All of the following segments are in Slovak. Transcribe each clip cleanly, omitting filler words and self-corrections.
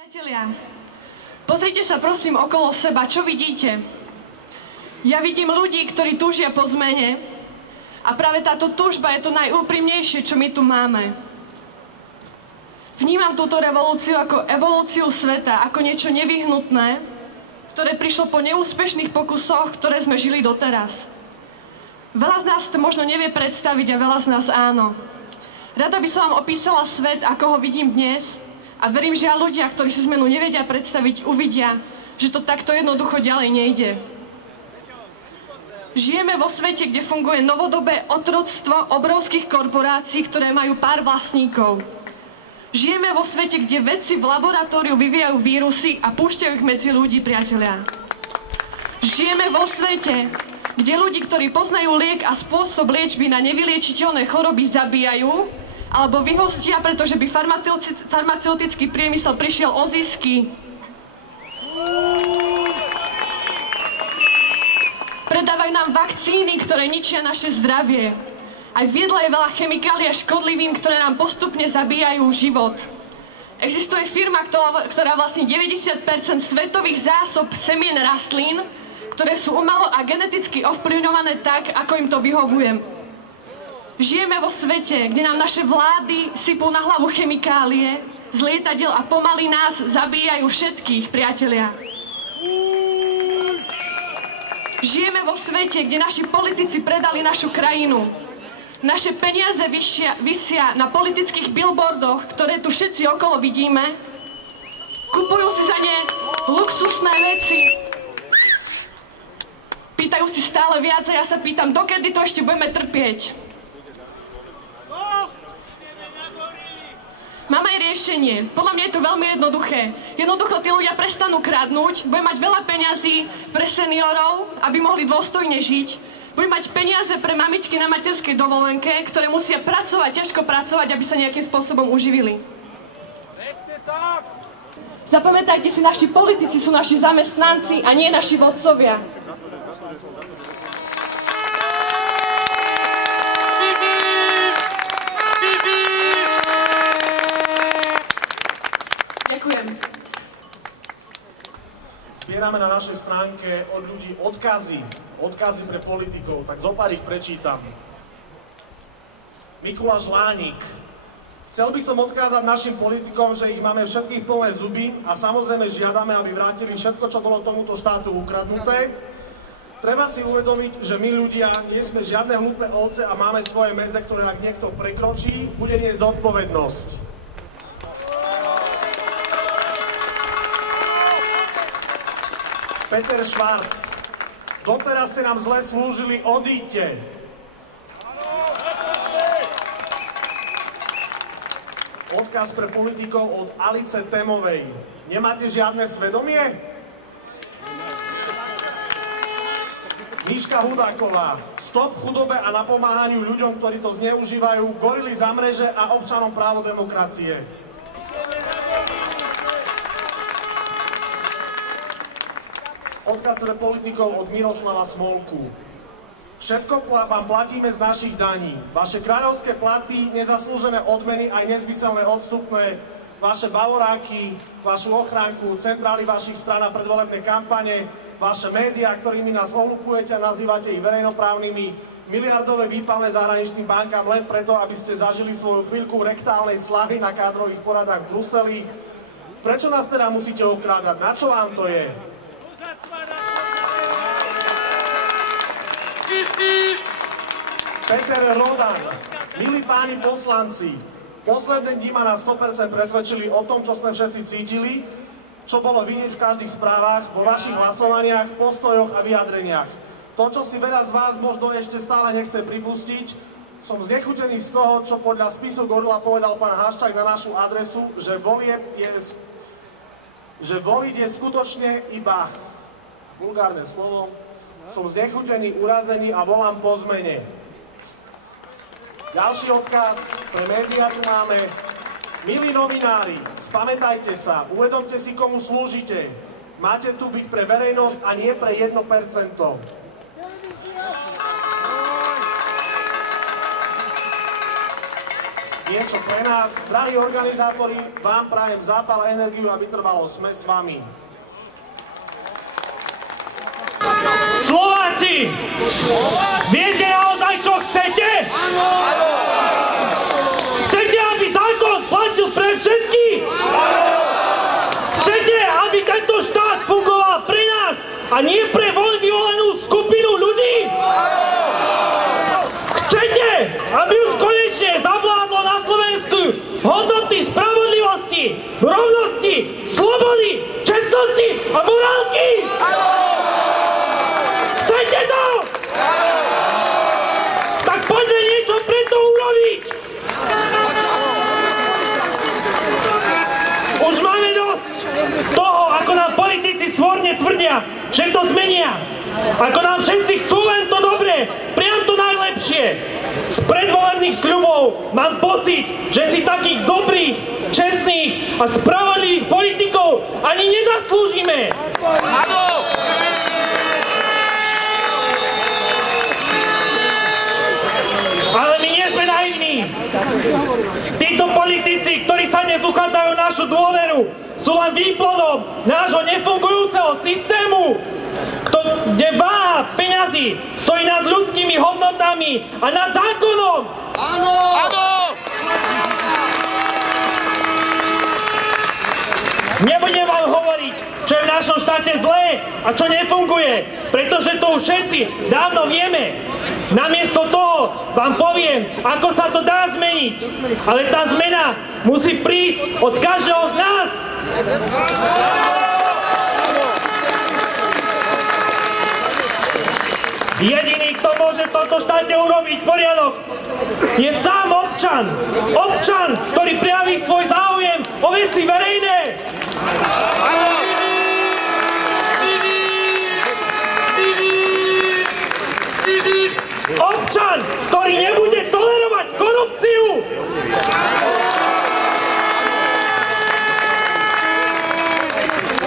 Priatelia, pozrite sa prosím okolo seba, čo vidíte? Ja vidím ľudí, ktorí túžia po zmene a práve táto túžba je to najúprimnejšie, čo my tu máme. Vnímam túto revolúciu ako evolúciu sveta, ako niečo nevyhnutné, ktoré prišlo po neúspešných pokusoch, ktoré sme žili doteraz. Veľa z nás to možno nevie predstaviť a veľa z nás áno. Rada by som vám opísala svet, ako ho vidím dnes, a verím, že aj ľudia, ktorí si zmenu nevedia predstaviť, uvidia, že to takto jednoducho ďalej nejde. Žijeme vo svete, kde funguje novodobé otroctvo obrovských korporácií, ktoré majú pár vlastníkov. Žijeme vo svete, kde vedci v laboratóriu vyvíjajú vírusy a púšťajú ich medzi ľudí, priatelia. Žijeme vo svete, kde ľudí, ktorí poznajú liek a spôsob liečby na nevyliečiteľné choroby, zabíjajú alebo vyhostia, pretože by farmaceutický priemysel prišiel o zisky. Predávajú nám vakcíny, ktoré ničia naše zdravie. Aj v jedle je veľa chemikálií a škodlivín, ktoré nám postupne zabíjajú život. Existuje firma, ktorá vlastní 90% svetových zásob semien rastlín, ktoré sú umelo a geneticky ovplyvňované tak, ako im to vyhovuje. Žijeme vo svete, kde nám naše vlády sypú na hlavu chemikálie z lietadiel a pomaly nás zabíjajú všetkých, priatelia. Žijeme vo svete, kde naši politici predali našu krajinu. Naše peniaze visia na politických billboardoch, ktoré tu všetci okolo vidíme. Kupujú si za ne luxusné veci. Pýtajú si stále viac a ja sa pýtam, dokedy to ešte budeme trpieť. Máme aj riešenie. Podľa mňa je to veľmi jednoduché. Jednoducho tí ľudia prestanú kradnúť, budeme mať veľa peňazí pre seniorov, aby mohli dôstojne žiť. Budeme mať peniaze pre mamičky na materskej dovolenke, ktoré musia pracovať, ťažko pracovať, aby sa nejakým spôsobom uživili. Zapamätajte si, naši politici sú naši zamestnanci a nie naši vodcovia. Zbierame na našej stránke od ľudí odkazy pre politikov, tak zopár ich prečítam. Mikuláš Lánik. Chcel by som odkázať našim politikom, že ich máme všetkých plné zuby a samozrejme žiadame, aby vrátili všetko, čo bolo tomuto štátu ukradnuté. Treba si uvedomiť, že my ľudia nie sme žiadne hlúpe ovce a máme svoje medze, ktoré ak niekto prekročí, bude niesť zodpovednosť. Peter Schwarz. Doteraz ste nám zle slúžili, odíďte. Odkaz pre politikov od Alice Temovej. Nemáte žiadne svedomie? Miška Hudáková. Stop chudobe a napomáhaniu ľuďom, ktorí to zneužívajú. Gorily za mreže a občanom právo demokracie. Odkaz pre politikov od Miroslava Smolku. Všetko vám platíme z našich daní. Vaše kráľovské platy, nezaslúžené odmeny aj nezmyselné odstupné, vaše bavoráky, vašu ochránku, centrály vašich strán a predvolebné kampane, vaše médiá, ktorými nás ohlupujete a nazývate ich verejnoprávnymi, miliardové výpalné zahraničným bankám len preto, aby ste zažili svoju chvíľku rektálnej slavy na kádrových poradách v Bruseli. Prečo nás teda musíte okrádať? Na čo vám to je? Peter Rodan. Milí páni poslanci, posledné dni ma na 100% presvedčili o tom, čo sme všetci cítili, čo bolo vidieť v každých správach, vo vašich hlasovaniach, postojoch a vyjadreniach. To, čo si veľa z vás možno ešte stále nechce pripustiť, som znechutený z toho, čo podľa spisu Gorila povedal pán Haščák na našu adresu, že voliť je skutočne iba vulgárne slovo. Som znechutený, urazený a volám po zmene. Ďalší odkaz pre médiá tu máme. Milí novinári, spamätajte sa, uvedomte si, komu slúžite. Máte tu byť pre verejnosť a nie pre 1%. niečo pre nás. Drahí organizátori, vám prajem zápal, energiu a vytrvalosť. Sme s vami. Slováci! Viete naozaj, čo chcete? Chcete, aby zákon platil pre všetkých? Chcete, aby tento štát fungoval pre nás a nie pre vyvolenú skupinu ľudí? Chcete, aby už konečne zavládlo na Slovensku hodnoty spravodlivosti, rovnosti, slobody, čestnosti a morálky? Chcete to? Tak poďme niečo pre to urobiť! Už máme dosť toho, ako nám politici svorne tvrdia, že to zmenia. Ako nám všetci chcú len to dobré, priam to najlepšie. Z predvolebných sľubov mám pocit, že si takých dobrých, čestných a spravodlivých politikov ani nezaslúžime. Áno! Ale my nie sme naivní. Títo politici, ktorí sa dnes uchádzajú o našu dôveru, sú len výplodom nášho nefungujúceho systému, kde váha peňazí stojí nad ľudskými hodnotami a nad zákonom. Áno! Áno! Nebudem vám hovoriť, čo je v našom štáte zlé a čo nefunguje, pretože to už všetci dávno vieme. Namiesto toho vám poviem, ako sa to dá zmeniť. Ale tá zmena musí prísť od každého z nás. Jediný, kto môže v tomto štáte urobiť poriadok, je sám občan. Občan, ktorý prejaví svoj záujem o veci verejné. Občan, ktorý nebude tolerovať korupciu.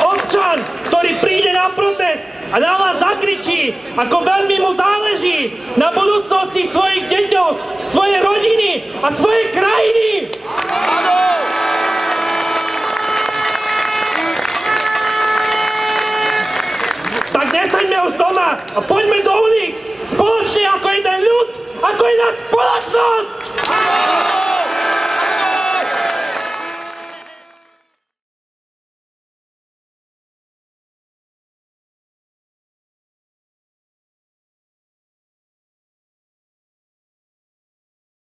Občan, ktorý príde na protest a na vás zakričí, ako veľmi mu záleží na budúcnosti svojich deťov, svojej rodiny a svojej